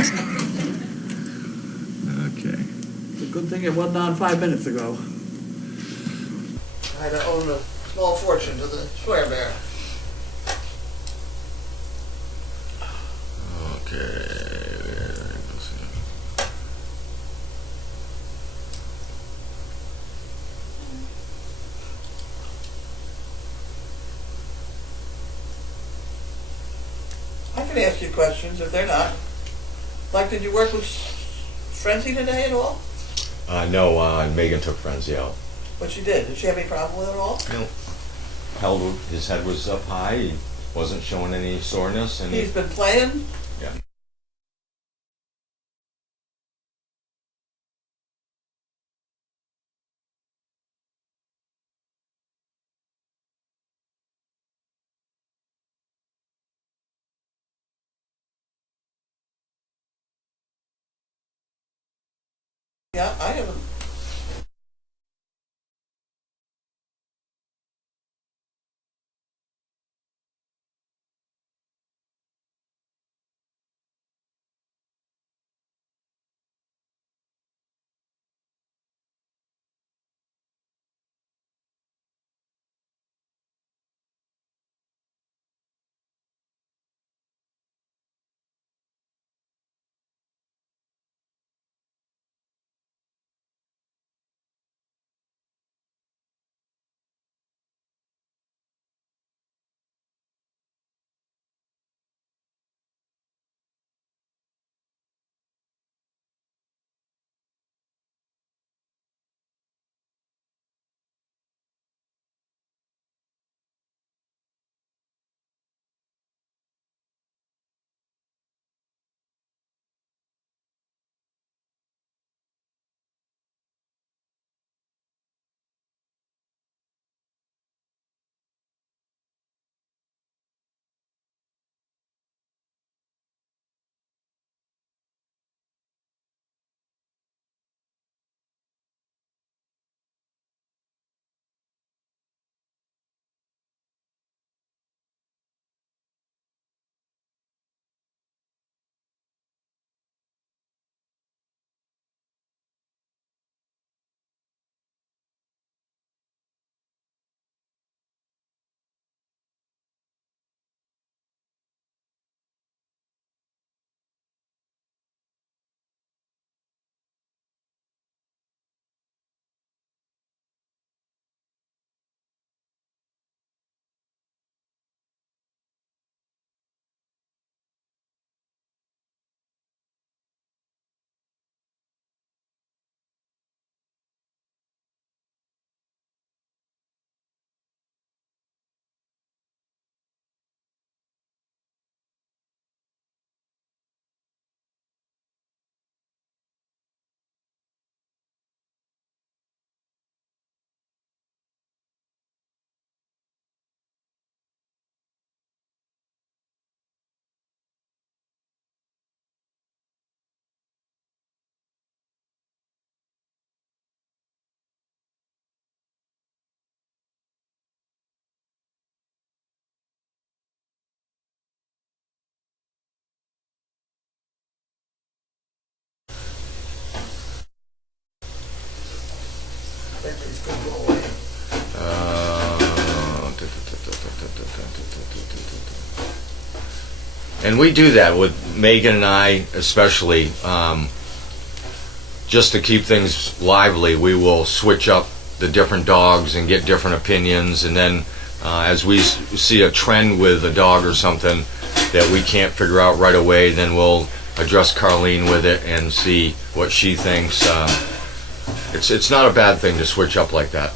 Okay. It's a good thing it wasn't on 5 minutes ago. I had to owe a small fortune to the swear bear. Okay. I can ask you questions if they're not. Like, did you work with Frenzy today at all? No, Megan took Frenzy out. But she did. Did she have any problem with it at all? No. His head was up high. He wasn't showing any soreness, and He's been playing? yeah. Yeah, I haven't. Everybody's going to go away. And we do that with Megan and I, especially, just to keep things lively. We will switch up the different dogs and get different opinions, and then as we see a trend with a dog or something that we can't figure out right away, then we'll address Carlene with it and see what she thinks. It's not a bad thing to switch up like that.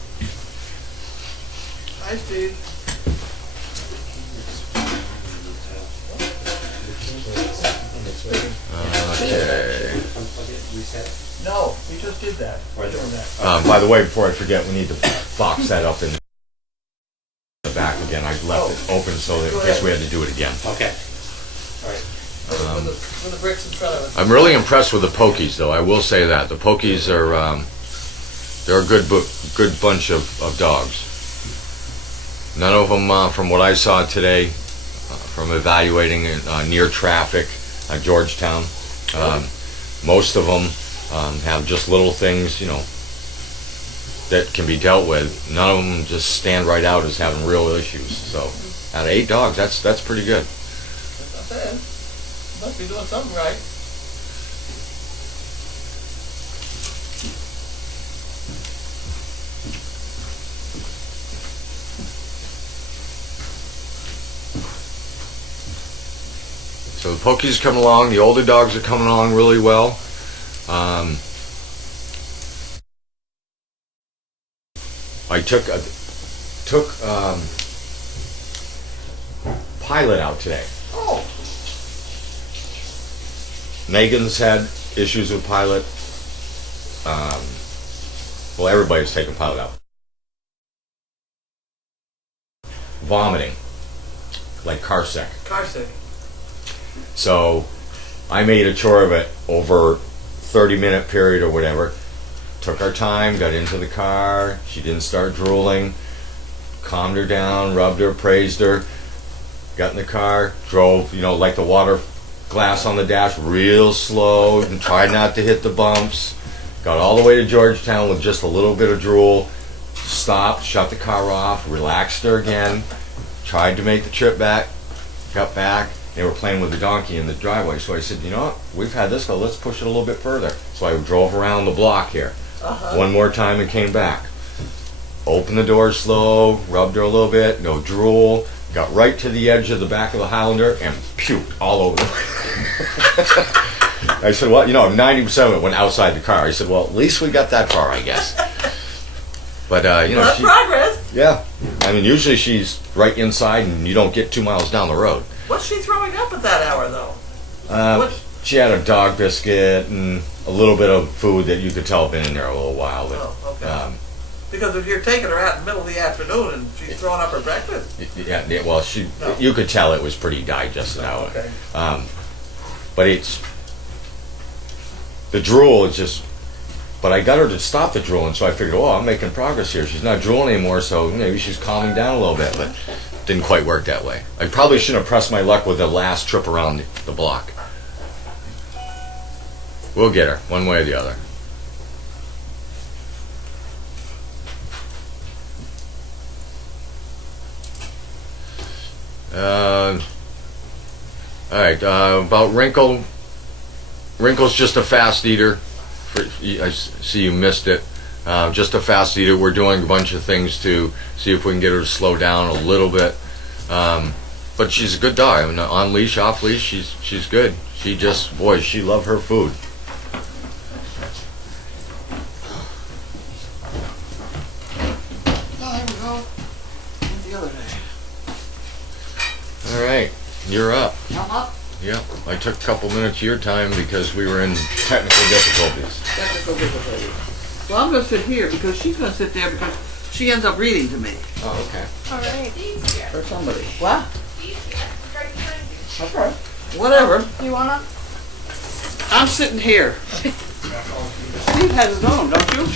Hi, Steve. Okay. No, we just did that. We're doing that. By the way, before I forget, we need to box that up in the back again. I left it open so that in case we had to do it again. Okay. All right. With the bricks in front of us. I'm really impressed with the Pokies, though. I will say that the Pokies are they're a good bunch of dogs. None of them, from what I saw today, from evaluating near traffic, Georgetown, Most of them have just little things, that can be dealt with. None of them just stand right out as having real issues. So, out of 8 dogs, that's pretty good. That's not bad. Must be doing something right. So the Pokies are coming along. The older dogs are coming along really well. I took Pilot out today. Oh, Megan's had issues with Pilot. Well, everybody's taking Pilot out. Vomiting, like car sick. car sick. So I made a chore of it over 30-minute period or whatever. Took our time, got into the car. She didn't start drooling. Calmed her down, rubbed her, praised her. Got in the car, drove, like the water glass on the dash, real slow, and tried not to hit the bumps. Got all the way to Georgetown with just a little bit of drool. Stopped, shut the car off, relaxed her again. Tried to make the trip back. Got back. They were playing with the donkey in the driveway, so I said, you know what, we've had this go, let's push it a little bit further. So I drove around the block here, one more time and came back. Opened the door slow, rubbed her a little bit, no drool, got right to the edge of the back of the Highlander and puked all over the I said, well, 90% of it went outside the car. I said, well, at least we got that far, I guess. But, That's progress. Yeah. I mean, usually she's right inside and you don't get 2 miles down the road. What's she throwing up at that hour, though? She had a dog biscuit and a little bit of food that you could tell had been in there a little while. But, Oh, okay. Because if you're taking her out in the middle of the afternoon and she's throwing up her breakfast. yeah, well, No. you could tell it was pretty digested out. Okay. But the drool is just. But I got her to stop the drooling, so I figured, I'm making progress here. She's not drooling anymore, so maybe she's calming down a little bit. But didn't quite work that way. I probably shouldn't have pressed my luck with the last trip around the block. We'll get her, one way or the other. All right, about Wrinkle. Wrinkle's just a fast eater. I see you missed it. Just a fast eater. We're doing a bunch of things to see if we can get her to slow down a little bit. But she's a good dog. I mean, on leash, off leash, she's good. She just, boy, she loved her food. Oh, there we go. The other day. All right, you're up. I'm up. Yeah, I took a couple minutes of your time because we were in technical difficulties. Technical difficulty. Well, I'm going to sit here because she's going to sit there because she ends up reading to me. Oh, okay. All right. Or somebody. What? Okay. Whatever. You wanna? I'm sitting here. Steve has his own, don't you?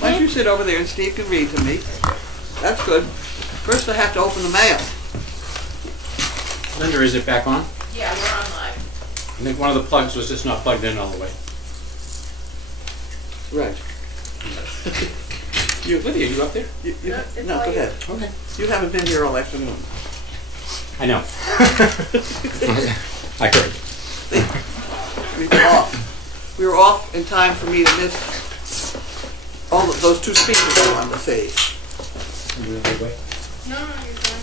Why don't you sit over there and Steve can read to me? That's good. First I have to open the mail. Linda, is it back on? Yeah, we're on live. I think one of the plugs was just not plugged in all the way. Right. Lydia, you up there? No, go ahead. Okay. You haven't been here all afternoon. I know. I heard. We were off. We were off in time for me to miss all of those 2 speakers I wanted to see. You in a good way? No, you're fine.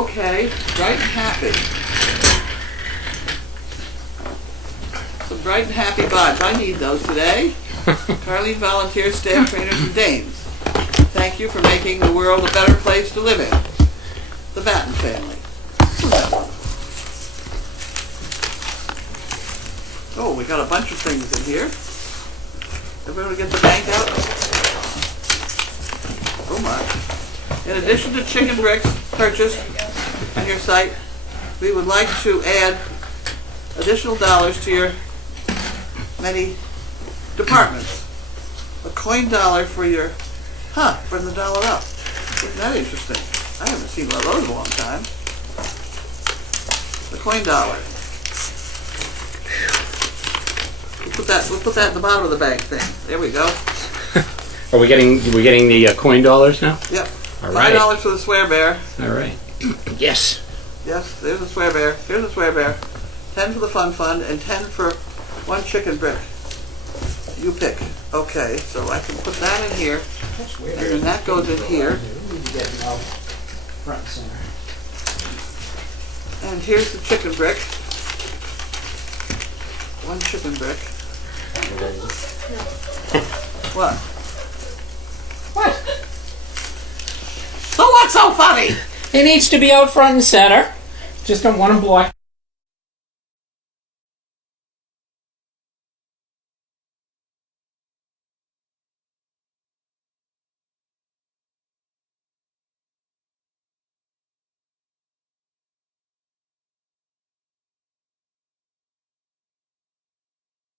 Okay, Bright and Happy. Some Bright and Happy vibes. I need those today. Carleen volunteers, staff trainers, and dames. Thank you for making the world a better place to live in. The Batten family. Oh, we got a bunch of things in here. Everyone get the bank out? Oh my. In addition to chicken bricks purchased on your site, we would like to add additional dollars to your many departments. A coin dollar for your, for the dollar up. Isn't that interesting? I haven't seen one of those in a long time. The coin dollar. we'll put that in the bottom of the bag thing. There we go. Are we getting the coin dollars now? Yep. All right. $5 for the swear bear. All right. Yes. Yes, there's a swear bear. Here's a swear bear. 10 for the fun fund and 10 for one chicken brick. You pick. Okay, so I can put that in here, and then that goes in here. Front and center. And here's the chicken brick. One chicken brick. What? What? So what's so funny? It needs to be out front and center. Just don't want them blocked.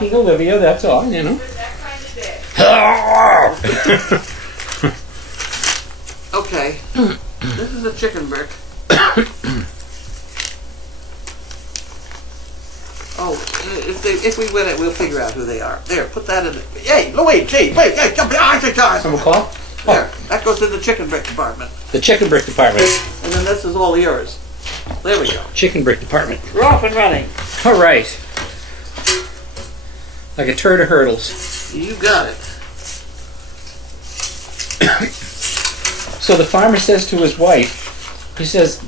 Olivia, that's all, you know. That kind of big. Okay, this is a chicken brick. Oh, if we win it, we'll figure out who they are. There, put that in. Hey, Luigi, wait, hey, come on, Someone call? there. That goes in the chicken brick department, The chicken brick department. and then this is all yours. There we go. Chicken brick department. We're off and running. All right. Like a turd of hurdles. You got it. So the farmer says to his wife, he says,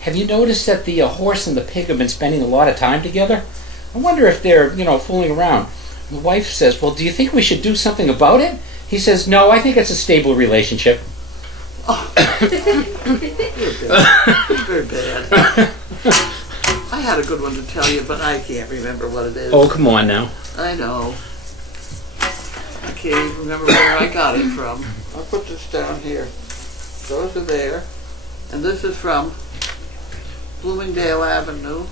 have you noticed that the horse and the pig have been spending a lot of time together? I wonder if they're, fooling around. The wife says, well, do you think we should do something about it? He says, no, I think it's a stable relationship. Very bad. I had a good one to tell you, but I can't remember what it is. Oh, come on now. I know. I can't even remember where I got it from. I'll put this down here. Those are there. And this is from Bloomingdale Avenue,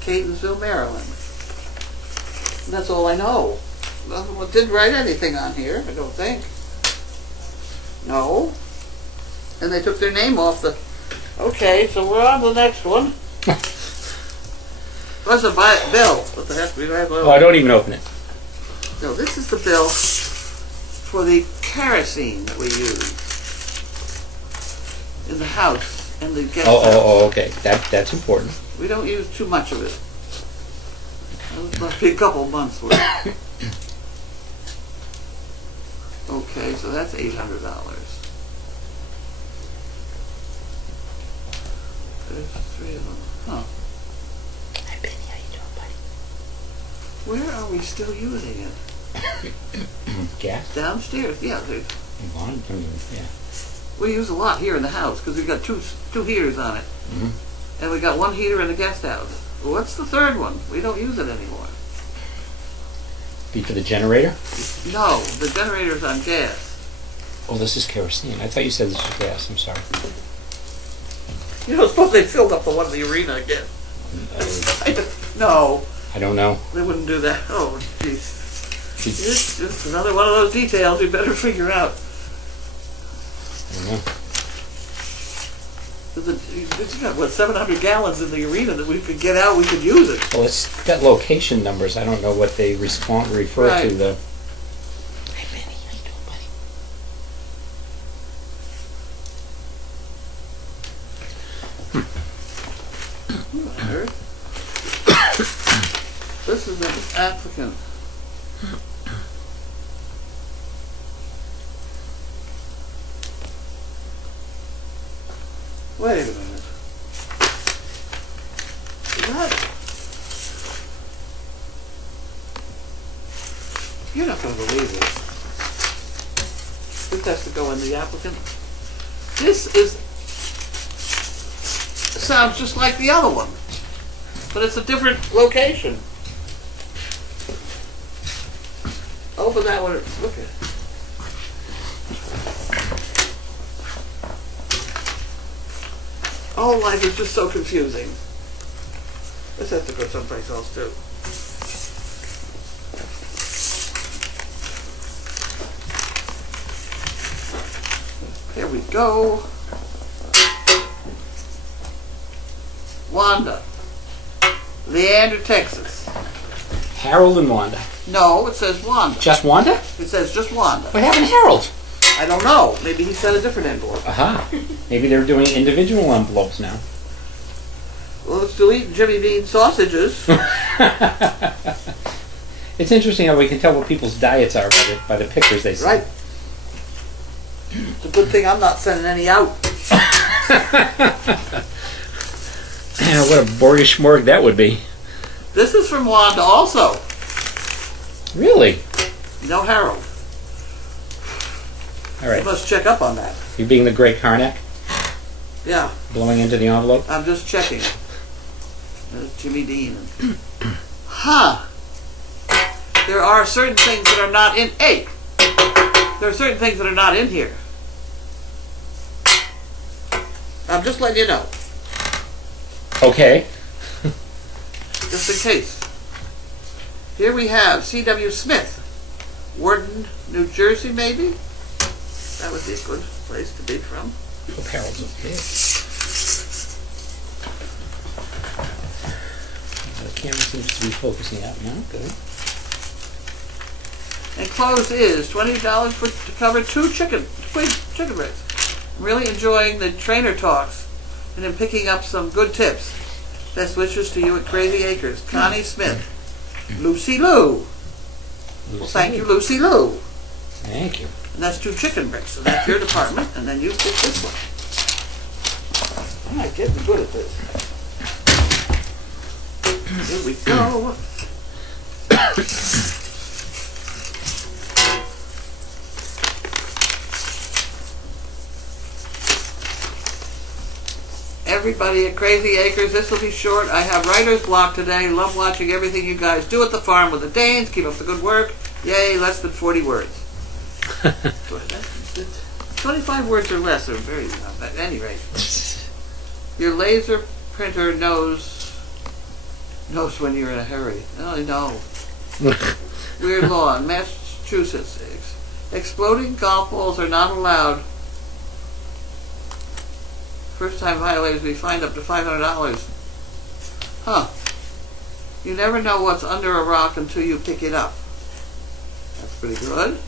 Catonsville, Maryland. And that's all I know. Well, didn't write anything on here, I don't think. No. And they took their name off the... Okay, so we're on to the next one. What's a bill? What the heck? We have Oh, I don't even open it. No, this is the bill for the kerosene that we use in the house and the guest house. Oh, okay. That's important. We don't use too much of it. It must be a couple months worth. Okay, so that's $800. There's 3 of them. Huh. Hi, Benny. How you doing, buddy? Where are we still using it? Gas? Downstairs. Yeah, Yeah. we use a lot here in the house because we've got two heaters on it. Mhm. And we got one heater in the guest house. Well, what's the third one? We don't use it anymore. Be for the generator? No, the generator's on gas. Oh, this is kerosene. I thought you said this was gas. I'm sorry. You don't suppose they filled up the one in the arena again? No, I don't know. they wouldn't do that. Oh, jeez. She- It's just another one of those details you better figure out. I don't know. It's got, what, 700 gallons in the arena that we could get out, we could use it. Well, it's got location numbers. I don't know what they refer Right. to. The. Hey, Benny, how you doing, buddy? This is an applicant. Wait a minute. What? You're not going to believe this. This has to go in the applicant. This sounds just like the other one, but it's a different location. Open that one. Look at it. All life is just so confusing. This has to go someplace else too. Here we go. Wanda, Leander, Texas. Harold and Wanda. No, it says Wanda. Just Wanda? It says just Wanda. What happened to Harold? I don't know. Maybe he sent a different envelope. Aha. Maybe they're doing individual envelopes now. Well, let's delete Jimmy Dean sausages. It's interesting how we can tell what people's diets are by the pictures they send. Right. It's a good thing I'm not sending any out. What a boorish morgue that would be. This is from Wanda also. Really? No Harold. All right. You must check up on that. You being the great Karnak, Yeah, blowing into the envelope. I'm just checking. There's Jimmy Dean. Huh. There are certain things that are not in. Hey! There are certain things that are not in here. I'm just letting you know. Okay. Just in case. Here we have C.W. Smith, Warden, New Jersey, maybe? That would be a good place to be from. Hope Harold's okay. The camera seems to be focusing out now. Good. Enclosed is $20 to cover two chicken breasts. I'm really enjoying the trainer talks and am picking up some good tips. Best wishes to you at Crazy Acres. Connie Smith. Lucy Lou. Well, thank you, Lucy Lou. Thank you. And that's two chicken bricks. And that's your department. And then you pick this one. I'm getting good at this. Here we go. Everybody at Crazy Acres, this will be short. I have writer's block today. Love watching everything you guys do at the farm with the Danes. Keep up the good work. Yay, less than 40 words. 25 words or less are very, at any rate. Your laser printer knows when you're in a hurry. Oh, no. Weird law in Massachusetts. Exploding golf balls are not allowed. First time violators will be fined up to $500. Huh. You never know what's under a rock until you pick it up. That's pretty good.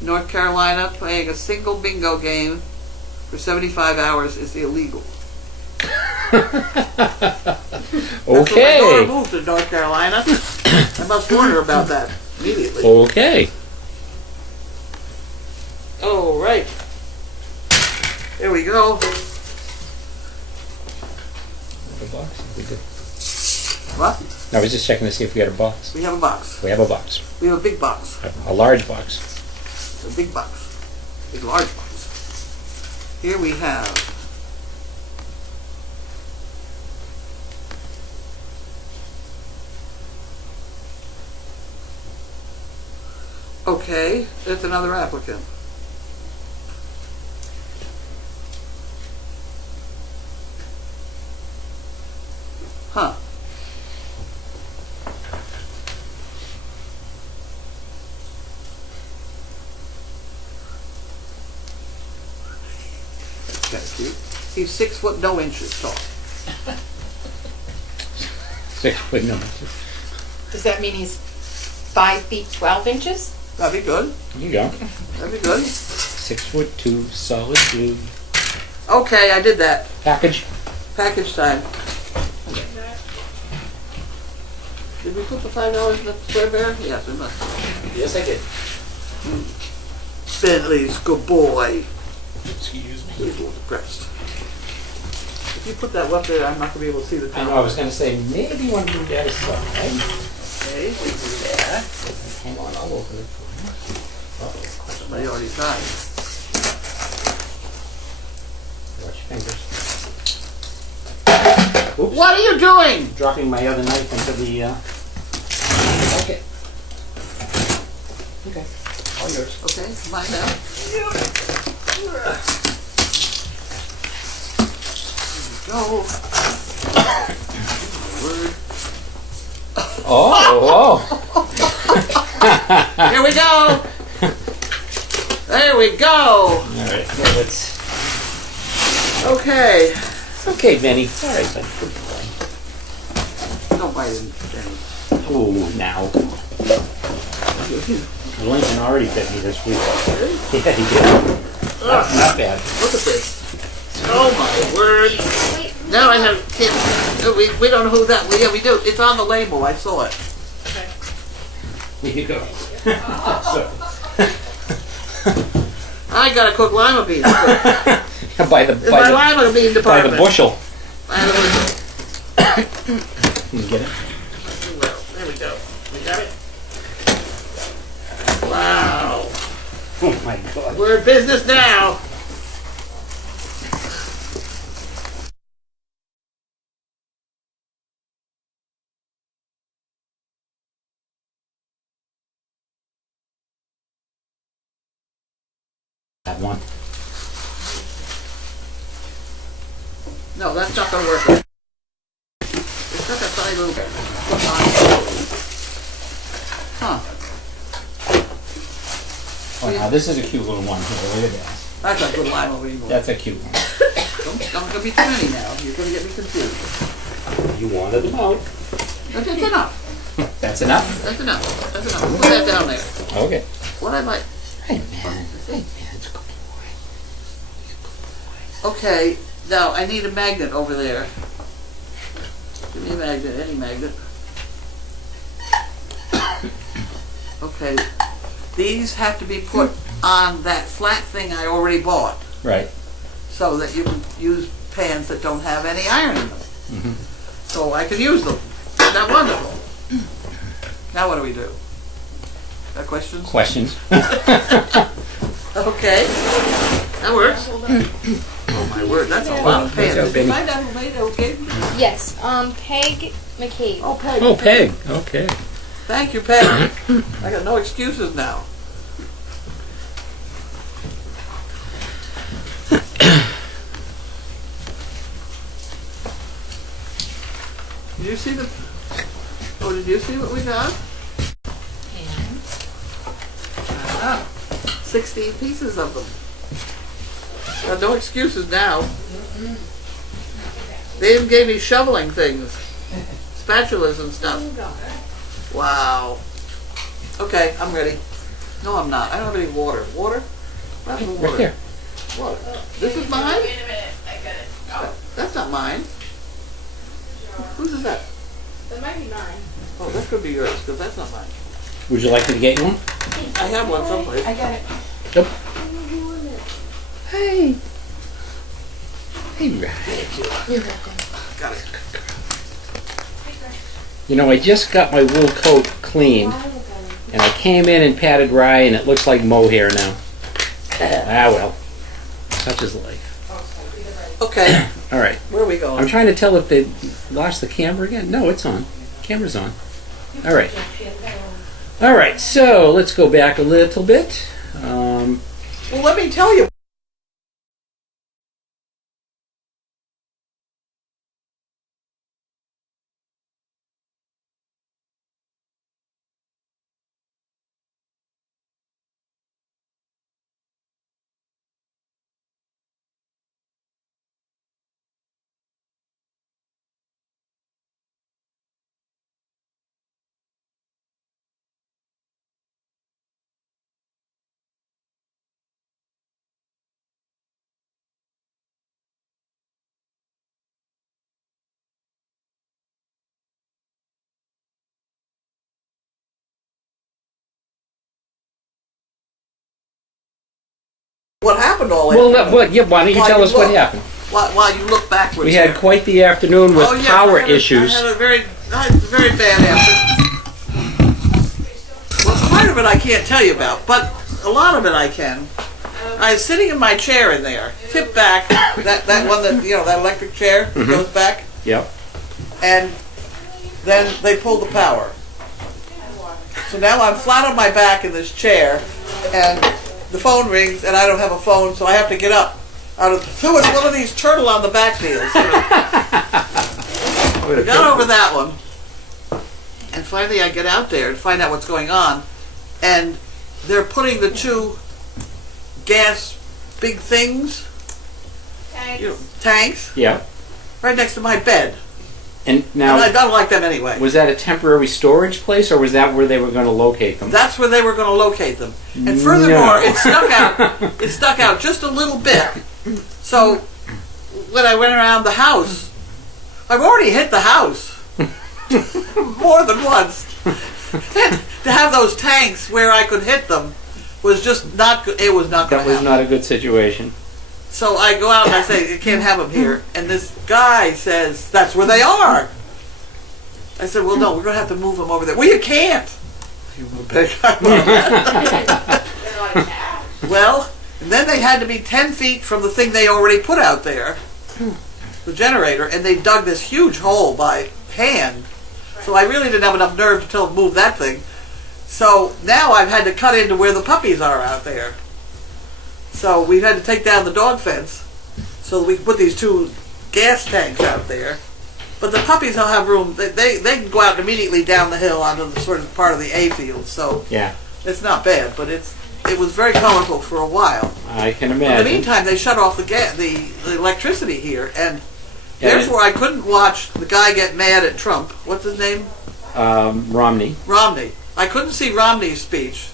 North Carolina, playing a single bingo game for 75 hours is illegal. That's when my daughter moved to North Carolina. I must warn her about that immediately. Okay. All right. Here we go. A box? We good. What? No, I was just checking to see if we had a box. We have a box. We have a box. We have a big box. A large box. It's a big box. Big large box. Here we have okay, there's another applicant. Huh. That's cute. He's 6 foot no inches tall. 6 foot no. Does that mean he's 5 feet 12 inches? That'd be good. There you go. That'd be good. 6'2", solid dude. Okay, I did that. Package. Package time. Did we put the $5 in the square bear? Yes, we must. Yes, I did. Bentley's good boy. Excuse me. He's a little depressed. If you put that up there, I'm not going to be able to see the I town. know, I was going to say, maybe you want to move that aside. Okay, we do that. Hang on, I'll open it for you. Somebody already signed. Watch your fingers. Oops. What are you doing? Dropping my other knife into the, Okay. Okay. All yours. Okay, mine now. Here we go. Word. Oh, Here we go. There we go. All right, now let's... Okay. Okay, Benny. All right, buddy. Good boy. Don't bite it, Danny. Oh, now. Lincoln already bit me this week. Yeah, he did. Not bad. Look at this. Oh my word. Now I have, we don't know who that, yeah, we do. It's on the label, I saw it. Here you go. I gotta cook lima beans. by the It's my lima bean by department. the bushel. By the bushel. You get it? Well, there we go. We got it? Wow. Oh my God. We're in business now. That one. No, that's not gonna work. It's got that funny little bit. Huh. Oh, now this is a cute little one here. Look at that. That's a good lima bean. That's a cute one. Don't gonna be too many now. You're gonna get me confused. You wanted them out. That's enough. That's enough? That's enough. That's enough. Put that down there. Okay. What I like. Hey, man. Hey, man. It's a good boy. Okay, now I need a magnet over there. Give me a magnet, any magnet. Okay, these have to be put on that flat thing I already bought Right. so that you can use pans that don't have any iron in them. Mm-hmm. So I can use them. Isn't that wonderful? Now what do we do? Got questions? Questions? Okay, that works. Oh my word, that's a lot of pans. Watch out, Did you baby. find out who made it, okay? Yes, Peg McCabe. Oh, Peg. Oh, Peg. Okay. Thank you, Peg. I got no excuses now. Did you see the... Oh, did you see what we got? Ah, 16 pieces of them. Got no excuses now. They even gave me shoveling things. Spatulas and stuff. Wow. Okay, I'm ready. No, I'm not. I don't have any water. Water? I have no water. Right there. Water. This is mine? Wait a minute, I got it. Oh, That's not mine. Whose is that? that might be mine. Oh, that could be yours, because that's not mine. Would you like me to get you one? I have one someplace. I got it. Nope. Hey. Hey, Ryan. You're welcome. Got it. You know, I just got my wool coat cleaned, and I came in and patted Rye, and it looks like mohair now. Ah, well. Such is life. Okay, All right. where are we I'm going? trying to tell if they lost the camera again. No, it's on. Camera's on. All right. All right, so let's go back a little bit. Well, let me tell you. What happened all Well, afternoon? no, yeah, why don't you While tell you us what look. happened? While you look backwards. We had here. quite the afternoon with Oh, yes, power I had a- issues. I had a very bad afternoon. Well, part of it I can't tell you about, but a lot of it I can. I was sitting in my chair in there, tipped back, that one that, you know, that electric chair that goes back, Yep. and then they pulled the power. So now I'm flat on my back in this chair, and the phone rings, and I don't have a phone, so I have to get up. So it's one of these turtle on the back deals. You know. We got over that one, and finally I get out there and find out what's going on, and they're putting the two gas big things, you know, tanks, Yeah. right next to my bed. And And I now, don't like them anyway. was that a temporary storage place, or was that where they were going to locate them? That's where they were going to locate them. And furthermore, No. it stuck out. It stuck out just a little bit. So when I went around the house, I've already hit the house more than once. To have those tanks where I could hit them was just not good. It was not going That to was happen. not a good situation. So I go out and I say, you can't have them here. And this guy says, that's where they are. I said, well, no, we're going to have to move them over there. Well, you can't. You big guy. There's a lot of cash. Well, and then they had to be 10 feet from the thing they already put out there, the generator, and they dug this huge hole by hand. So I really didn't have enough nerve to tell them to move that thing. So now I've had to cut into where the puppies are out there. So we've had to take down the dog fence so that we can put these 2 gas tanks out there. But the puppies will have room. They can go out immediately down the hill onto the sort of part of the A field. So Yeah, it's not bad, but it was very colorful for a while. I can In the imagine. meantime, they shut off the electricity here, and Yeah, therefore I couldn't watch the guy get mad at Trump. What's his name? Romney. Romney. I couldn't see Romney's speech.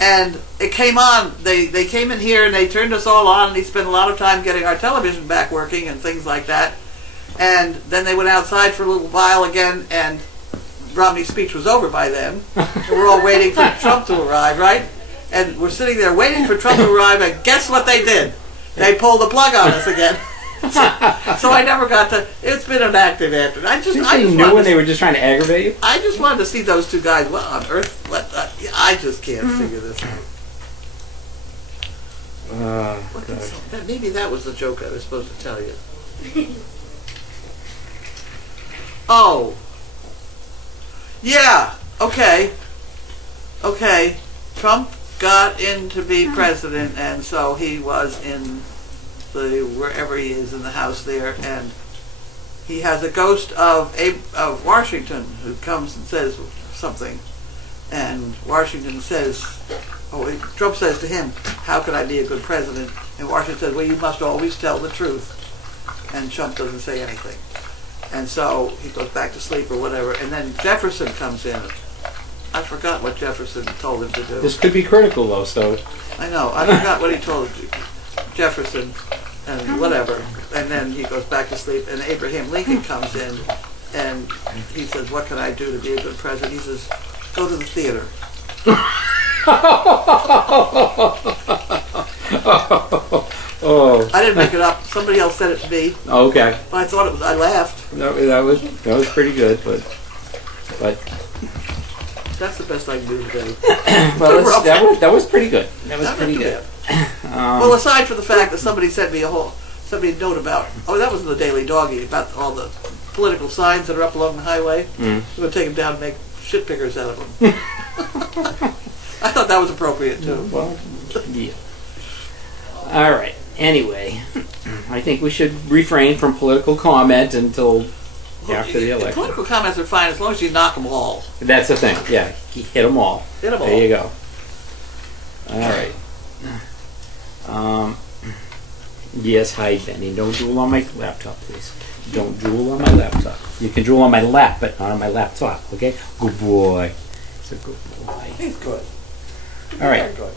And it came on, they came in here and they turned us all on, and he spent a lot of time getting our television back working and things like that. And then they went outside for a little while again, and Romney's speech was over by then. And we're all waiting for Trump to arrive, right? And we're sitting there waiting for Trump to arrive, and guess what they did? They pulled the plug on us again. So I never got to. It's been an active afternoon. I Think just they knew wanted when to, they were just trying to aggravate you? I just wanted to see those 2 guys. What on earth? I just can't figure this out. What can maybe that was the joke I was supposed to tell you. Oh. Yeah. Okay. Okay. Trump got in to be president, and so he was in the wherever he is in the house there, and he has a ghost of Washington who comes and says something, and Washington says, Trump says to him, "How could I be a good president?" And Washington says, "Well, you must always tell the truth." And Trump doesn't say anything, and so he goes back to sleep or whatever. And then Jefferson comes in. I forgot what Jefferson told him to do. This could be critical, though, so... I know. I forgot what he told Jefferson and whatever. And then he goes back to sleep, and Abraham Lincoln comes in, and he says, "What can I do to be a good president?" He says, "Go to the theater." Oh, I didn't make it up. Somebody else said it to me. okay. But I thought it was. I laughed. That was pretty good, but That's the best I can do today. well, that was pretty good. That was Not pretty too good. bad. Well, aside from the fact that somebody sent me a note about. Oh, that was in the Daily Doggy about all the political signs that are up along the highway. Mm. We're gonna take them down and make shit pickers out of them. I thought that was appropriate too. Well, yeah. All right. Anyway, I think we should refrain from political comment until after the election. Political comments are fine as long as you knock them all. That's the thing. Yeah, hit them all. Hit them all. There you go. All right. Yes, hi, Benny. Don't drool on my laptop, please. Don't drool on my laptop. You can drool on my lap, but not on my laptop, okay? Good boy. It's a good boy. He's good. All right. Very good.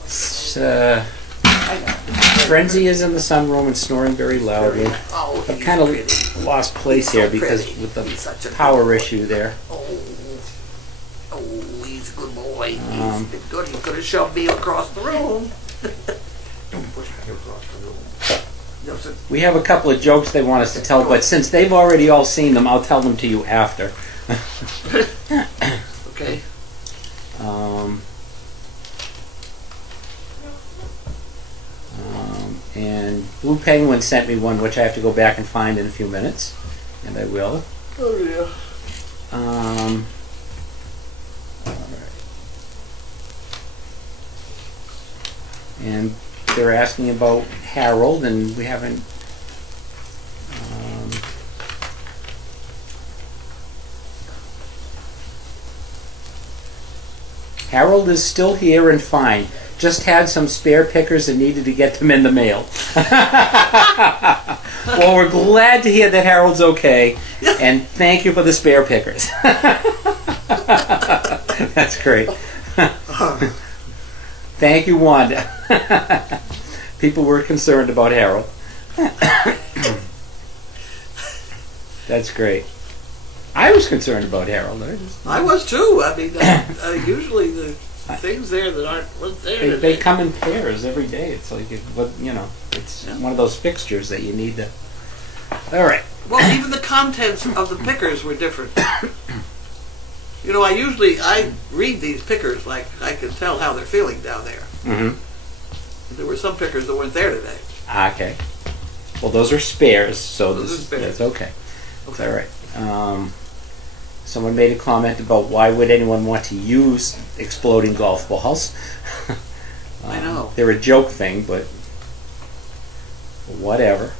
I know. Frenzy is in the sunroom and snoring very loudly. Oh, I've he's kind of pretty. lost place here because pretty. with the He's such a power good boy. issue there. Oh, he's a good boy. He's been good. He could have shoved me across the room. Don't push me across the room. No, sir. We have a couple of jokes they want us to tell, but since they've already all seen them, I'll tell them to you after. Okay. And Blue Penguin sent me one, which I have to go back and find in a few minutes, and I will. Oh, yeah. All right. And they're asking about Harold, and we haven't. Harold is still here and fine. just had some spare pickers and needed to get them in the mail. Well, we're glad to hear that Harold's okay, and thank you for the spare pickers. That's great. Thank you, Wanda. People were concerned about Harold. That's great. I was concerned about Harold. I was too. I mean, usually the things there that weren't there They today. come in pairs every day. It's like, it's Yeah. one of those fixtures that you need to. All right. Well, even the contents of the pickers were different. You know, I read these pickers like I can tell how they're feeling down there. Mm-hmm. There were some pickers that weren't there today. Okay. Well, those are spares, so Those are spares. that's okay. That's all right. Someone made a comment about why would anyone want to use exploding golf balls. I know. They're a joke thing, but whatever.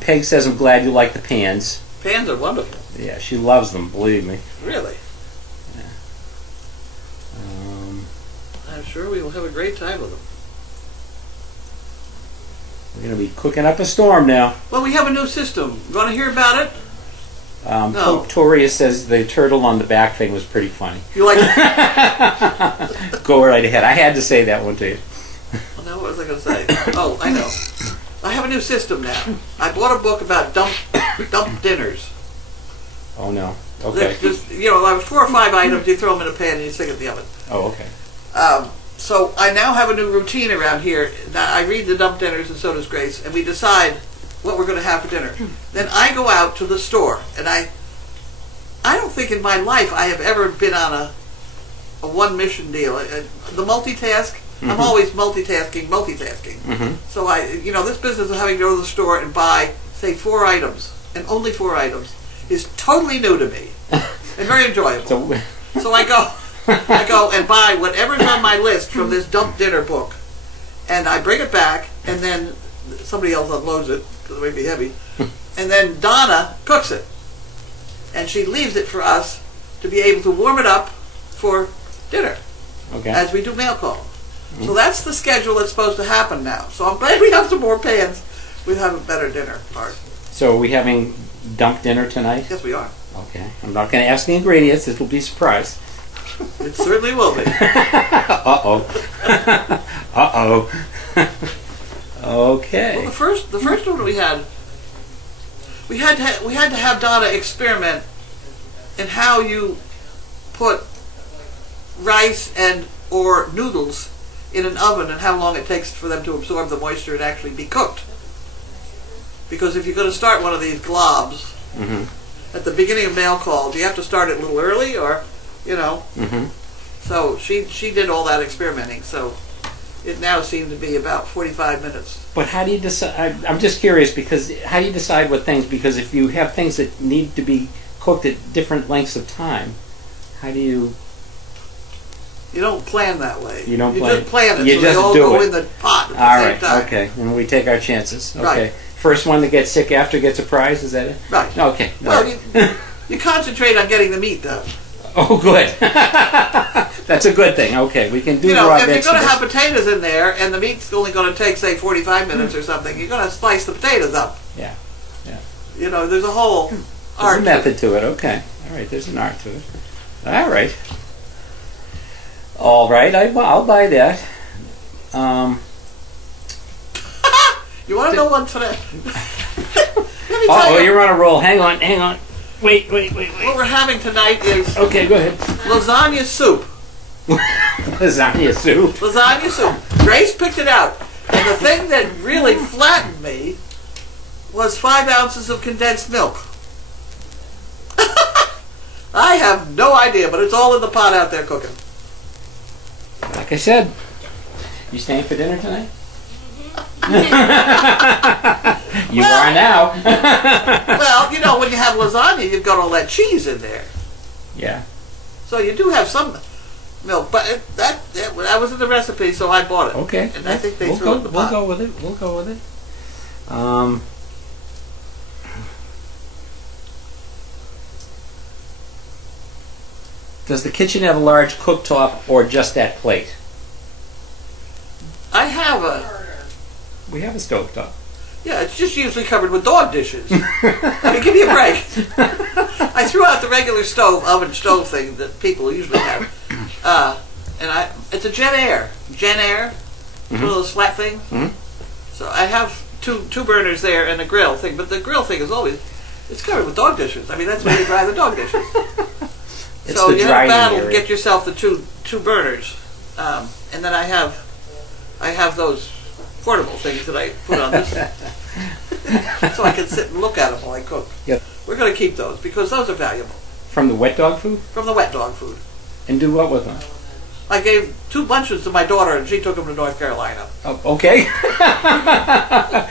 Peg says, I'm glad you like the pans. Pans are wonderful. Yeah, she loves them, believe me. Really. I'm sure we will have a great time with them. We're going to be cooking up a storm now. Well, we have a new system. You want to hear about it? No. Toria says the turtle on the back thing was pretty funny. You like it? Go right ahead. I had to say that one to you. Well, now what was I going to say? Oh, I know. I have a new system now. I bought a book about dump dinners. Oh, no. Okay. Just, like 4 or 5 items, you throw them in a pan and you stick it in the oven. Oh, okay. So I now have a new routine around here. Now I read the dump dinners, and so does Grace, and we decide what we're going to have for dinner. Then I go out to the store, and I don't think in my life I have ever been on a one mission deal. The multitask, I'm always multitasking. Mm-hmm. So this business of having to go to the store and buy, say, 4 items, and only 4 items, is totally new to me and very enjoyable. So I go and buy whatever's on my list from this dump dinner book, and I bring it back, and then somebody else unloads it because it may be heavy, and then Donna cooks it, and she leaves it for us to be able to warm it up for dinner Okay. as we do mail call. So that's the schedule that's supposed to happen now. So I'm glad we have some more pans. We have a better dinner part. So are we having dump dinner tonight? Yes, we are. Okay. I'm not going to ask the ingredients. This will be a surprise. It certainly will be. Uh-oh. Uh-oh. Okay. Well, the first one we had to have Donna experiment in how you put rice and or noodles in an oven and how long it takes for them to absorb the moisture and actually be cooked. Because if you're going to start one of these globs Mm-hmm. at the beginning of mail call, do you have to start it a little early or, Mm-hmm. So she did all that experimenting. So it now seems to be about 45 minutes. But how do you decide? I'm just curious because how do you decide what things? Because if you have things that need to be cooked at different lengths of time, how do you? You don't plan that way. You don't You plan. just plan it. You so just they all do go it. in the pot at the All same right. time. Okay. And we take our chances. Okay. Right. First one to get sick after gets a prize. Is that it? Right. Okay. Well, All right. you concentrate on getting the meat done. Oh, good. That's a good thing. Okay, we can do You know, raw if you're going to vegetables. have potatoes in there and the meat's only going to take, say, 45 minutes or something, you're going to slice the potatoes up. Yeah. There's a whole There's art a to method to it. Okay. All right. There's an art to it. All right. All right. I'll buy that. You want to know one today? Let me tell Oh, you, you're on a roll. Hang on. Wait. what we're having tonight is Okay, go ahead. lasagna soup. Lasagna soup. Lasagna soup. Grace picked it out. And the thing that really flattened me was 5 ounces of condensed milk. I have no idea, but it's all in the pot out there cooking. Like I said, you staying for dinner tonight? You are now. Well, when you have lasagna, you've got all that cheese in there. Yeah. So you do have some milk, but that was in the recipe, so I bought it. Okay. And I think they we'll threw go, it in the We'll pot. go with it. Does the kitchen have a large cooktop or just that plate? I have a, We have a stovetop. yeah, it's just usually covered with dog dishes. I mean, give me a break. I threw out the regular oven stove thing that people usually have. And it's a Jen Air. One of those flat things. Mhm. So I have two burners there and a grill thing, but the grill thing is always, it's covered with dog dishes. I mean, that's where you dry the dog dishes. It's So the you have a drying battle to area. get yourself the two burners. And then I have those portable things that I put on this, so I can sit and look at them while I cook. Yep. We're going to keep those because those are valuable From the wet dog food? from the wet dog food. And do what with them? I gave 2 bunches to my daughter, and she took them to North Carolina. Oh, okay. I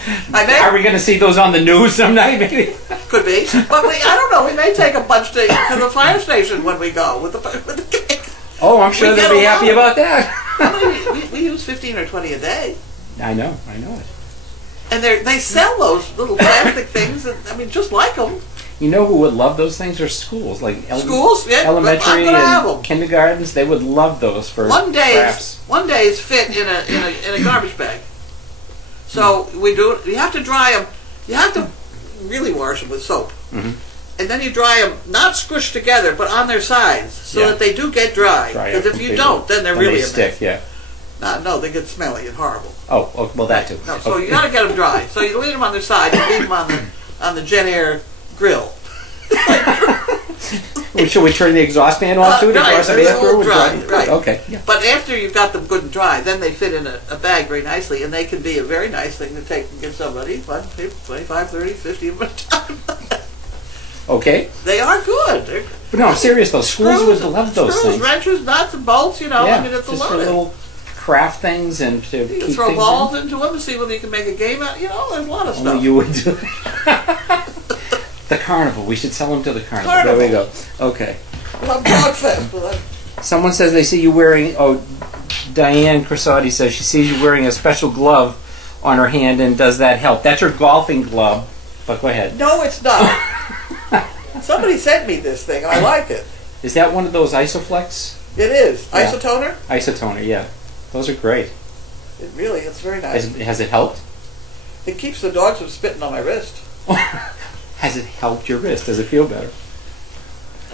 may, Are we going to see those on the news someday, maybe? could be, but I don't know. We may take a bunch to the fire station when we go with the cake. Oh, I'm sure We they'll get be a happy lot. about that. I mean, we use 15 or 20 a day, I know it. and they sell those little plastic things. And, I mean, just like them. You know who would love those things are schools, like Schools, yeah, elementary I'm gonna have them. and kindergartens. They would love those for crafts. One day's fit in a garbage bag. So we do it. You have to dry them. You have to really wash them with soap, Mhm. and then you dry them not squished together, but on their sides, so Yeah. that they do get dry. Dry Because up if you completely. don't, then they're Then really they a stick. Yeah. mess. No, they get smelly and horrible. Oh, well, that too. No, so Okay. you gotta get them dry. So you leave them on their side. You leave them on the Jen Air grill. Well, should we turn the exhaust fan off too? right, Exhaust they're fan through? all dry, right. Okay. Yeah. But after you've got them good and dry, then they fit in a bag very nicely, and they can be a very nice thing to take and give somebody, 25, 30, 50 of them at a time. Okay. They are good. They're But no, I'm serious though. Schools would screws, love those screws, things. wrenches, nuts, and bolts, you know, Yeah, I mean, it's a just lot for of it. little craft things and to You keep can throw things balls in. into them and see whether you can make a game out. You know, there's a lot of Only stuff. you would do. The carnival. We should sell them to the carnival. There we go. Okay. Love Dog Fest. But Someone says they see you wearing. Oh, Diane Crosati says she sees you wearing a special glove on her hand, and does that help? That's her golfing glove. But go ahead. no, it's not. Somebody sent me this thing, and I like it. Is that one of those Isoflex? It is. Yeah. Isotoner? Isotoner, yeah. Those are great. It's very nice. Has it helped? It keeps the dogs from spitting on my wrist. Has it helped your wrist? Does it feel better?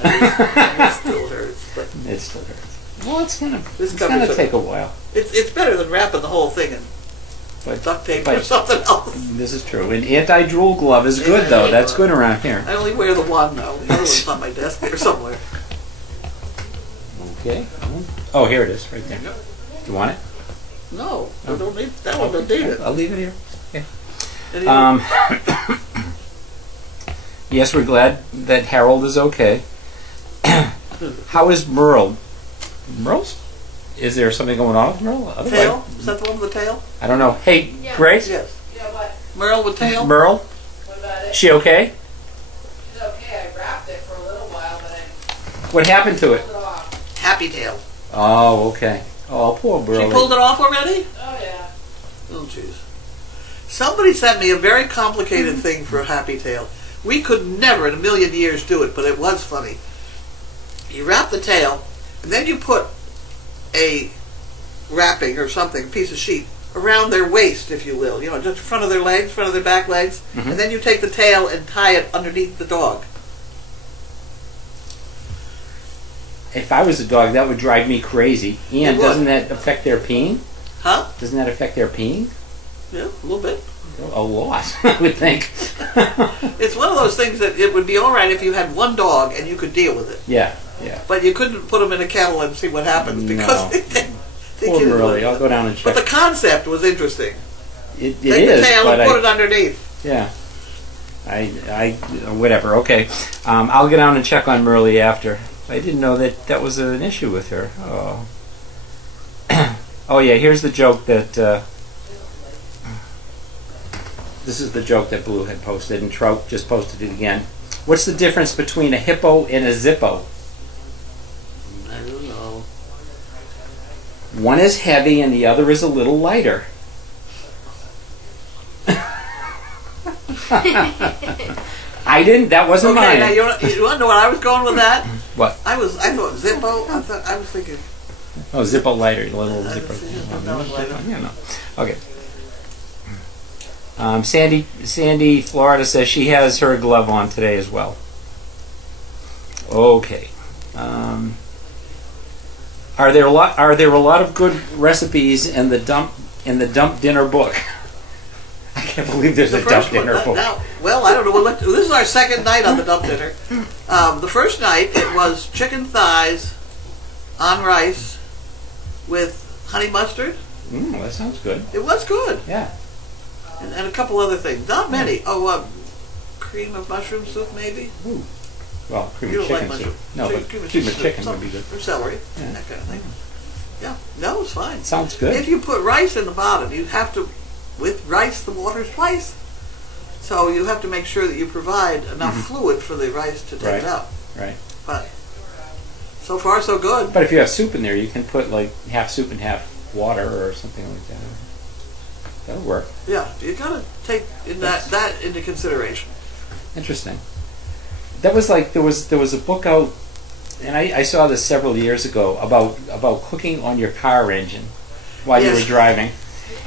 It still hurts, but It still hurts. Well, it's gonna This covers it. take a while. it's better than wrapping the whole thing in But duct tape or but- something else. this is true. An anti-drool glove is good though. Anti-drool That's glove. good around here. I only wear the one now. The other one's on my desk there somewhere. Okay. Oh, here it is, right there. You want it? No, I don't need that one. Don't need it. I'll leave it here. Any- Yes, we're glad that Harold is okay. How is Merle? Merle's? Is there something going on with Merle? Otherwise, tail? Is that the one with the tail? I don't know. Hey, Yeah. Grace? Yes. Yeah, what? Merle with tail? Merle? What about it? She okay? It's okay. I wrapped it for a little while, but I What happened to it? pulled it off. Happy tail. Oh, okay. Oh, poor She Merle. pulled it off already? Oh, yeah. Oh, jeez. Somebody sent me a very complicated thing for a happy tail. We could never in a million years do it, but it was funny. You wrap the tail, and then you put a wrapping or something, a piece of sheet, around their waist, if you will. You know, just in front of their legs, front of their back legs. Mhm. And then you take the tail and tie it underneath the dog. If I was a dog, that would drive me crazy. It And would. doesn't that affect their peeing? Huh? Doesn't that affect their peeing? Yeah, a little bit. A lot, I would think. It's one of those things that it would be all right if you had one dog and you could deal with it. Yeah, yeah. But you couldn't put them in a kennel and see what happens because No. they Poor get it. Merle. I'll go down and But check. the concept was interesting. It Take is, the tail but and put it I, underneath. yeah. I, whatever. Okay. I'll get down and check on Merle after. I didn't know that that was an issue with her. Oh. Oh yeah. Here's the joke that. This is the joke that Blue had posted, and Trout just posted it again. What's the difference between a hippo and a zippo? I don't know. One is heavy and the other is a little lighter. I didn't. That wasn't Okay, now mine. you want to know what I was going with that? What? I thought Zippo. I was thinking Oh, Zippo lighter, a little I Zippo. see it, no, lighter. Yeah, no. Okay. Sandy, Florida says she has her glove on today as well. Okay. Are there a lot of good recipes in the dump dinner book? I can't believe there's a dump dinner book. Well, I don't know. This is our second night on the dump dinner. The first night it was chicken thighs on rice with honey mustard. That sounds good. It was good, Yeah. and a couple other things. Not many. Oh, cream of mushroom soup maybe. Ooh. Well, cream You of don't like chicken soup. mushroom. No, but Cream of cream of soup, chicken would be good. Or celery, Yeah. that kind of thing. Yeah, no, it's fine. Sounds good. If you put rice in the bottom, you have to, with rice, the water's twice. So you have to make sure that you provide enough fluid for the rice to take Right. it up. Right. But so far, so good. But if you have soup in there, you can put like half soup and half water or something like that. That'll work. Yeah, you gotta take that into consideration. Interesting. That was like there was a book out, and I saw this several years ago about cooking on your car engine while you Yes. were driving,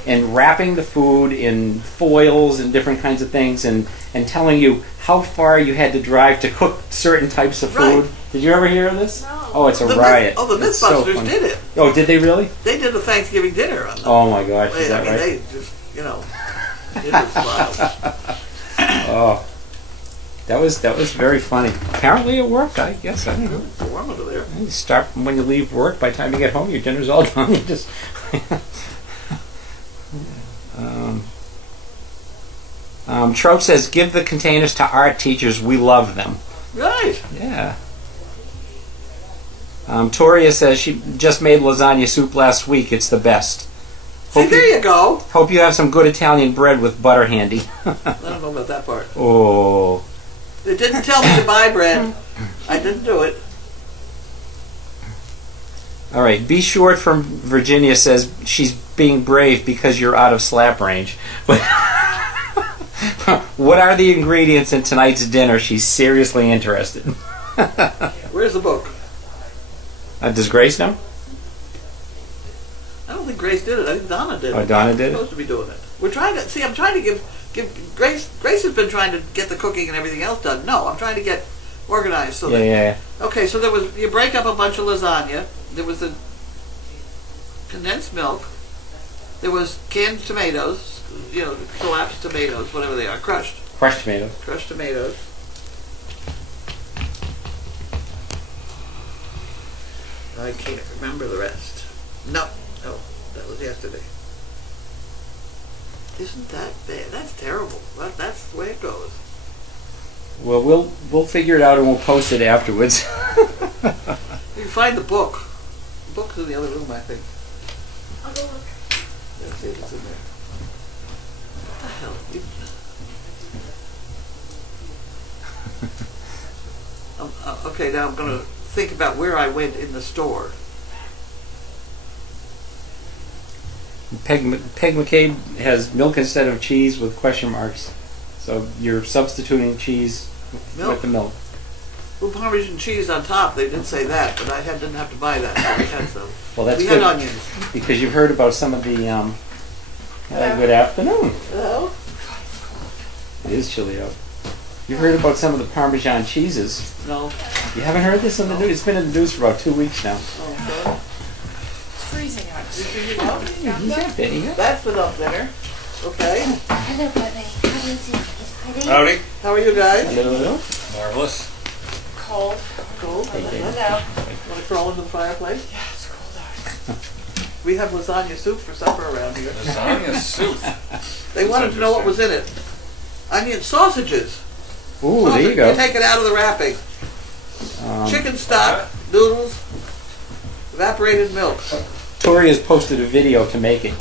and wrapping the food in foils and different kinds of things, and telling you how far you had to drive to cook certain types of food. Right. Did you ever hear of this? No. Oh, it's a The riot. the It's so Mythbusters funny. did it. Oh, did they really? They did a Thanksgiving dinner on them. Oh my gosh, is I that mean, right? they just, it was wild. Oh, that was very funny. Apparently it worked. I guess I don't know. It's warm over there. You start when you leave work. By the time you get home, your dinner's all done. You just. Trout says, "Give the containers to art teachers. We love them." Right. Yeah. Toria says she just made lasagna soup last week. It's the best. See, there you go. Hope you have some good Italian bread with butter handy. I don't know about that part. Oh. It didn't tell me to buy bread. I didn't do it. All right. B. Short from Virginia says she's being brave because you're out of slap range. But what are the ingredients in tonight's dinner? She's seriously interested. Where's the book? Does Grace know? I don't think Grace did it. I think Donna did it. Oh, Donna did She's it? supposed to be doing it. We're trying to see. I'm trying to give Grace. Grace has been trying to get the cooking and everything else done. No, I'm trying to get organized. So Yeah. okay, so you break up a bunch of lasagna. There was the condensed milk. There was canned tomatoes. Collapsed tomatoes, whatever they are, crushed Crushed tomatoes. tomatoes. I can't remember the rest. No, that was yesterday. Isn't that bad? That's terrible. That's the way it goes. Well, we'll figure it out and we'll post it afterwards. You can find the book. The book's in the other room, I think. I'll go look. Let's see if it's in there. What the hell? Okay, now I'm going to think about where I went in the store. Peg McCabe has milk instead of cheese with question marks. So you're substituting cheese Milk? with the milk. Well, Parmesan cheese on top, they did say that, but I didn't have to buy that, so we had some. Well, that's we good had onions. because you've heard about some of the. Good afternoon. Well, It is chilly out. You've heard about some of the Parmesan cheeses. no. You haven't heard this on the news? It's been in the news for about 2 weeks now. Oh, It's freezing out. He's out there. okay. That's the dump dinner. Okay. Hello, Buddy. How is it? Is Buddy? Howdy. How are you guys? Hello. Marvelous. Cold. Cool. Hey, David. I know. Want to crawl into the fireplace? Yeah, it's cold out. We have lasagna soup for supper around here. Lasagna soup. They wanted to know what was in it. Onion sausages. Ooh, there you You go. take it out of the wrapping. Chicken stock, noodles, evaporated milk. Tori has posted a video to make it.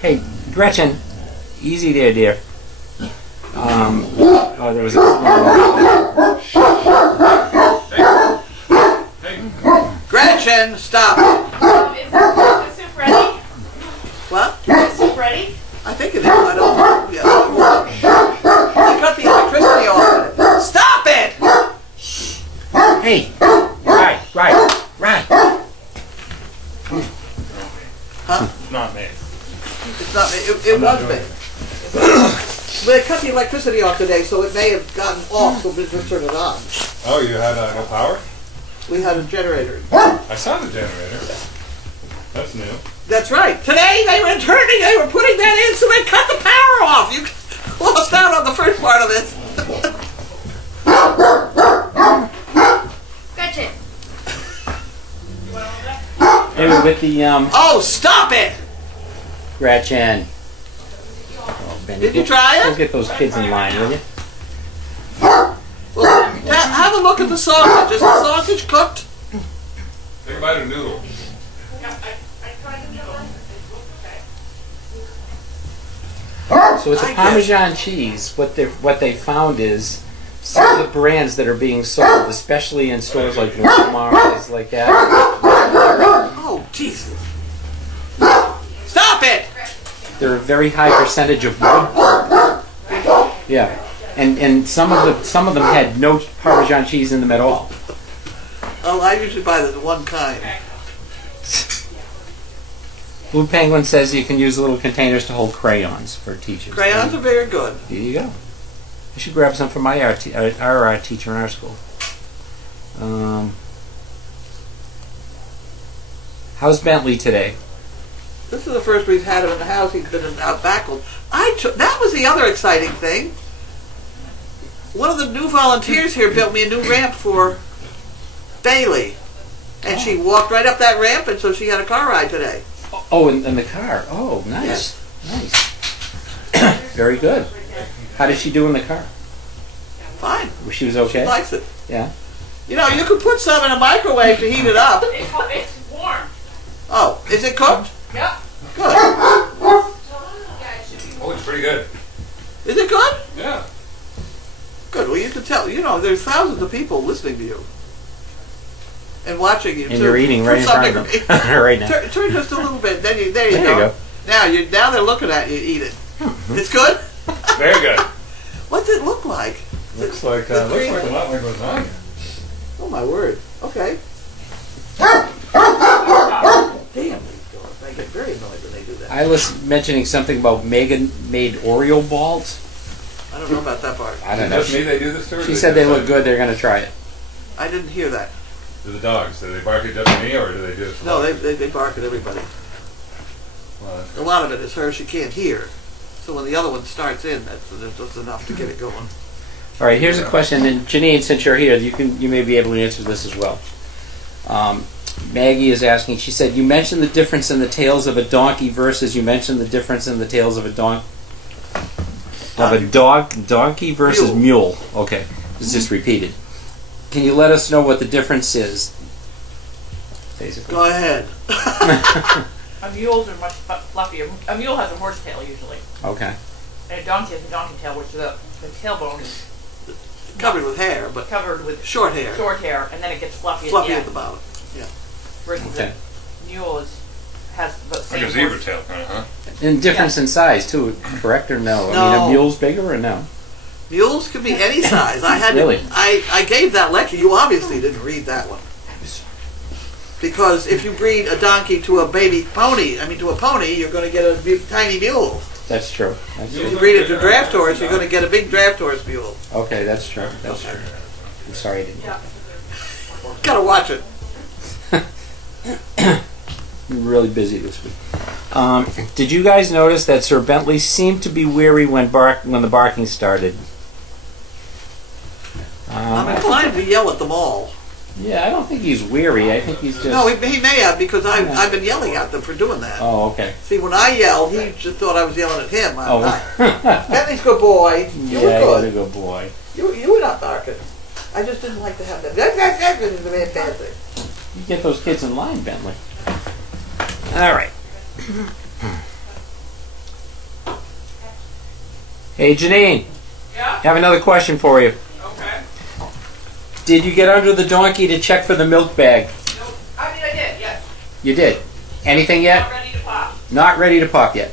Hey, Gretchen, easy there, dear. There was a. Gretchen, stop. Is the soup ready? What? Is the soup ready? I think it is. I don't know. Yeah. I cut the electricity off of it. Stop it! Hey, Huh? Not me. It's not, it was me. They cut the electricity off today, so it may have gotten off, so we just turned it on. Oh, you had no power? We had a generator. I saw the generator. That's new. That's right. Today they were putting that in, so they cut the power off. You lost out on the first part of this. Gretchen. Anyway, with the Oh, stop it! Gretchen. Oh, Benny, Did you go- try Go it? get those kids in line, will you? Well, have a look at the sausage. Is the sausage cooked? Take a bite of noodle. So it's a I guess. Parmesan cheese. What they found is some of the brands that are being sold, especially in stores like Walmart, places like that. Oh, Jesus. Stop it! They're a very high percentage of wood. Yeah, and some of them had no Parmesan cheese in them at all. Oh, I usually buy the one kind. Blue Penguin says you can use little containers to hold crayons for teachers. Crayons are very good. Here you go. I should grab some for my art teacher in our school. How's Bentley today? This is the first we've had him in the house. He's been out back. That was the other exciting thing. One of the new volunteers here built me a new ramp for Bailey. And she walked right up that ramp, and so she had a car ride today. Oh, in the car. Oh, nice. Nice. Very good. How did she do in the car? Fine. She was She okay? likes it. Yeah. You know, you could put some in a microwave to heat it up. It's warm. Oh, is it cooked? Yep. Good. Oh, it's pretty good. Is it good? Yeah. Good. Well, you can tell. You know, there's thousands of people listening to you. And watching you, And too. you're eating For right in some front of degree. them. Right now. Turn just a little bit. There you There you go. go. Now they're looking at you. Eat it. It's good. Very good. What's it look like? Looks like The a cream- lot like lasagna. Oh my word. Okay. Damn, these dogs. I get very annoyed when they do that. I was mentioning something about Megan made Oreo balls. I don't know about that part. I don't Is know. it just me they do this to? Or She do said they just look good. They're going to try it. I didn't hear that. Do the dogs? Do they bark at just me or do they do it? No, they bark at everybody. Well, that's- A lot of it is her. She can't hear. So when the other one starts in, that's enough to get it going. All right, here's a question, and Janine, since you're here, you may be able to answer this as well. Maggie is asking. She said, "You mentioned the difference in the tails of a donkey versus you mentioned the difference in the tails of a donkey versus mule." Okay, it's just repeated. Can you let us know what the difference is? Basically. Go ahead. Mules are much fluffier. A mule has a horse tail usually, Okay. and a donkey has a donkey tail, which the tailbone is Covered with hair, but covered with short hair. short hair, and then it gets fluffy, Fluffy at at the the end. bottom. Yeah. Versus Okay. a mule has the like same a zebra horse- tail kind of, huh? And difference in size too, correct or no? I mean, No. a mule's bigger or no? Mules can be any size. I had Really? to, I gave that lecture. You obviously didn't read that one. Because if you breed a donkey to a baby pony, to a pony, you're going to get a tiny mule. That's true. That's If true. you breed it to draft horse, you're going to get a big draft horse mule. Okay, that's true. That's true. I'm sorry I didn't. Gotta watch it. I'm really busy this week. Did you guys notice that Sir Bentley seemed to be weary when the barking started? I'm inclined to yell at them all. Yeah, I don't think he's weary. I think he's just. No, he may have because I've been yelling at them for doing that. Oh, okay. See, when I yelled, he just thought I was yelling at him. Oh, Bentley's a good boy. You were yeah, he's a good. good boy. You were not barking. I just didn't like to have that. That's a bad thing. You get those kids in line, Bentley. All right. Hey, Janine. Yeah. Have another question for you. Okay. Did you get under the donkey to check for the milk bag? Nope. I did. Yes. You did. Anything yet? Not ready to pop. Not ready to pop yet.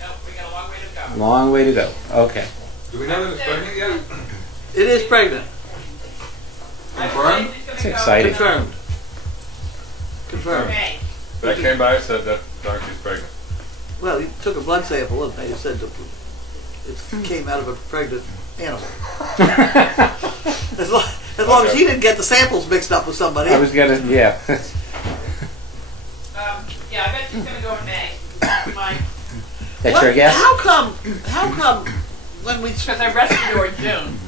Nope. We got a long way to go. Long way to go. Okay. Do we know that it's pregnant yet? It is pregnant. Confirmed? That's exciting. Confirmed. Confirmed. May. That came by, said that donkey's pregnant. Well, he took a blood sample and they said that it came out of a pregnant animal. As long as he didn't get the samples mixed up with somebody. I was gonna, yeah. Yeah, I bet she's gonna go in May. Mine. That's your guess? How come when we, Because I rescued her in June.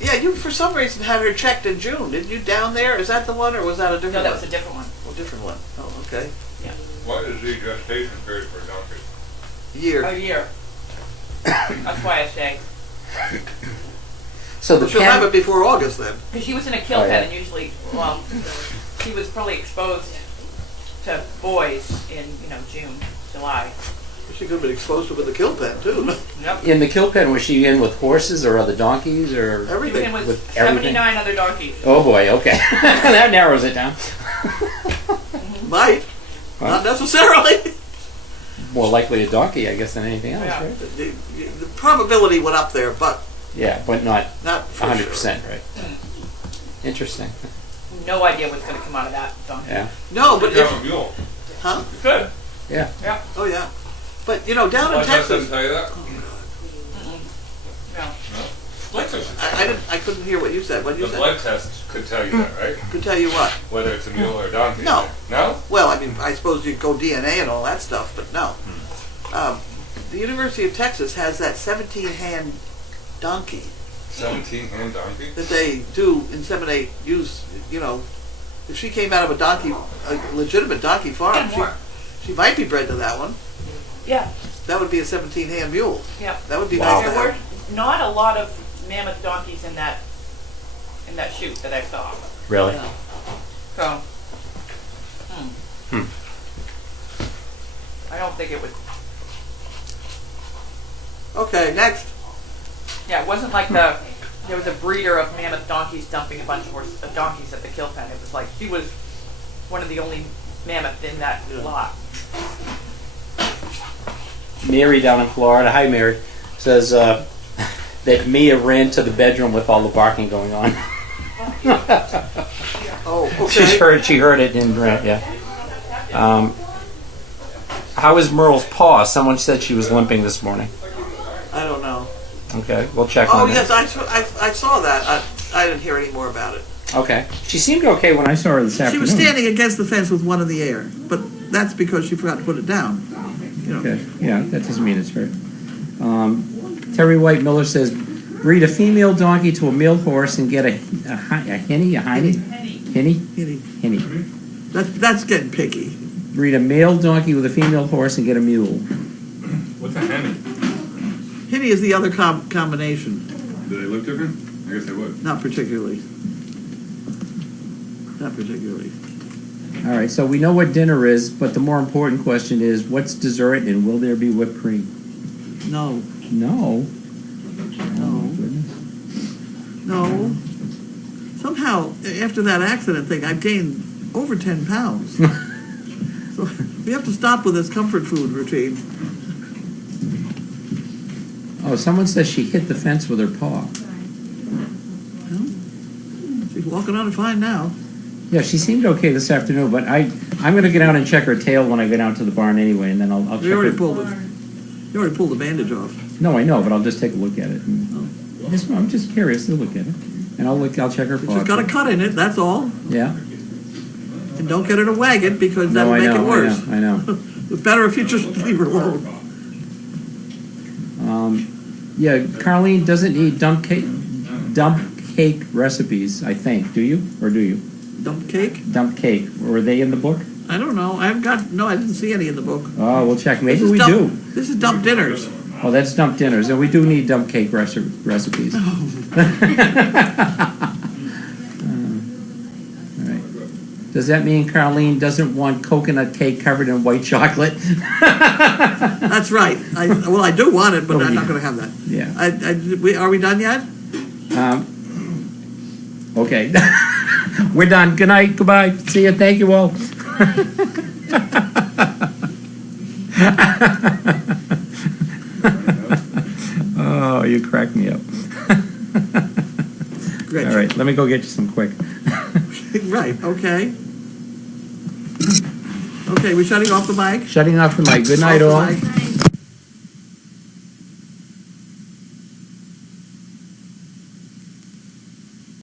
yeah, you for some reason had her checked in June. Didn't you down there? Is that the one or was that a different No, that one? was a different one. A different one. Oh, okay. What is the gestation period for a donkey? Year. A year. That's why I say. So the She'll have it pen, before August then. Because she was in a kill Oh, yeah. pen and usually, well, she was probably exposed to boys in, June, July. She could have been exposed to with the kill pen too. Yep. in the kill pen, was she in with horses or other donkeys or? She was in Everything. with With everything? 79 other donkeys. Oh boy, okay. That narrows it down. Might. Not necessarily. More likely a donkey, I guess, than anything else, Yeah. right? The probability went up there, but Yeah, but not not for 100%, sure. right? Interesting. No idea what's going to come out of that donkey. Yeah. No, but You have a if, mule. huh? Good. Yeah. Yeah. Oh yeah. But down in Blood test Texas, doesn't tell you that? No. Blood test. I couldn't hear what you said. What The you said? blood test could tell you that, right? Could tell you what? Whether it's a mule or a donkey. No. No? Well, I mean, I suppose you go DNA and all that stuff, but no. The University of Texas has that 17-hand donkey 17-hand donkey? that they do inseminate. Use if she came out of a legitimate donkey farm, And more. she might be bred to that one. Yeah. That would be a 17-hand mule. Yeah. That would be Wow. nice to There were have. not a lot of mammoth donkeys in that chute that I saw. Really? Yeah. So. I don't think it was. Okay, next. Yeah, it wasn't like there was a breeder of mammoth donkeys dumping a bunch of donkeys at the kill pen. It was like she was one of the only mammoth in that Yeah. lot. Mary down in Florida, hi Mary, says that Mia ran to the bedroom with all the barking going on. Oh, okay. She heard it in rent, yeah. How is Merle's paw? Someone said she was limping this morning. I don't know. Okay, we'll check Oh, on yes, that. I saw that. I didn't hear any more about it. Okay. She seemed okay when I saw her this She afternoon. was standing against the fence with one in the air, but that's because she forgot to put it down. Okay, yeah, that doesn't mean it's hurt. Terry White Miller says, breed a female donkey to a male horse and get a hinny, a hiney? Hinny? Hinny. That's getting picky. Breed a male donkey with a female horse and get a mule. What's a henny? Hitty is the other combination. Do they look different? I guess they would. Not particularly. Not particularly. All right, so we know what dinner is, but the more important question is, what's dessert and will there be whipped cream? No. No. No. No. Somehow, after that accident thing, I've gained over 10 pounds. So we have to stop with this comfort food routine. Oh, someone says she hit the fence with her paw. She's walking on it fine now. Yeah, she seemed okay this afternoon, but I'm going to get out and check her tail when I go down to the barn anyway, and then I'll check You already her. pulled it. You already pulled the bandage off. No, I know, but I'll just take a look at it. I'm just curious to look at it, and I'll check her It's paw. just got a cut in it, that's all. Yeah. And don't get her to wag it because that'll No, I make know. it worse. I know. It's better if you just leave her alone. Yeah, Carlene doesn't need dump cake recipes. I think. Do you or do you? Dump cake? Dump cake. Were they in the book? I don't know. I didn't see any in the book. Oh, we'll check. Maybe This is we dump, do. This is dump dinners. Oh, that's dump dinners, and we do need dump cake recipes. All right. Does that mean Carlene doesn't want coconut cake covered in white chocolate? That's right. I do want it, but Oh, I'm not yeah. going to have that. Yeah. Are we done yet? Okay. We're done. Good night. Goodbye. See you. Thank you all. Oh, you cracked me up. Great. All right. Let me go get you some quick. Right. Okay. Okay, we're shutting off the mic? Shutting off the mic. Good night, Off all. the mic.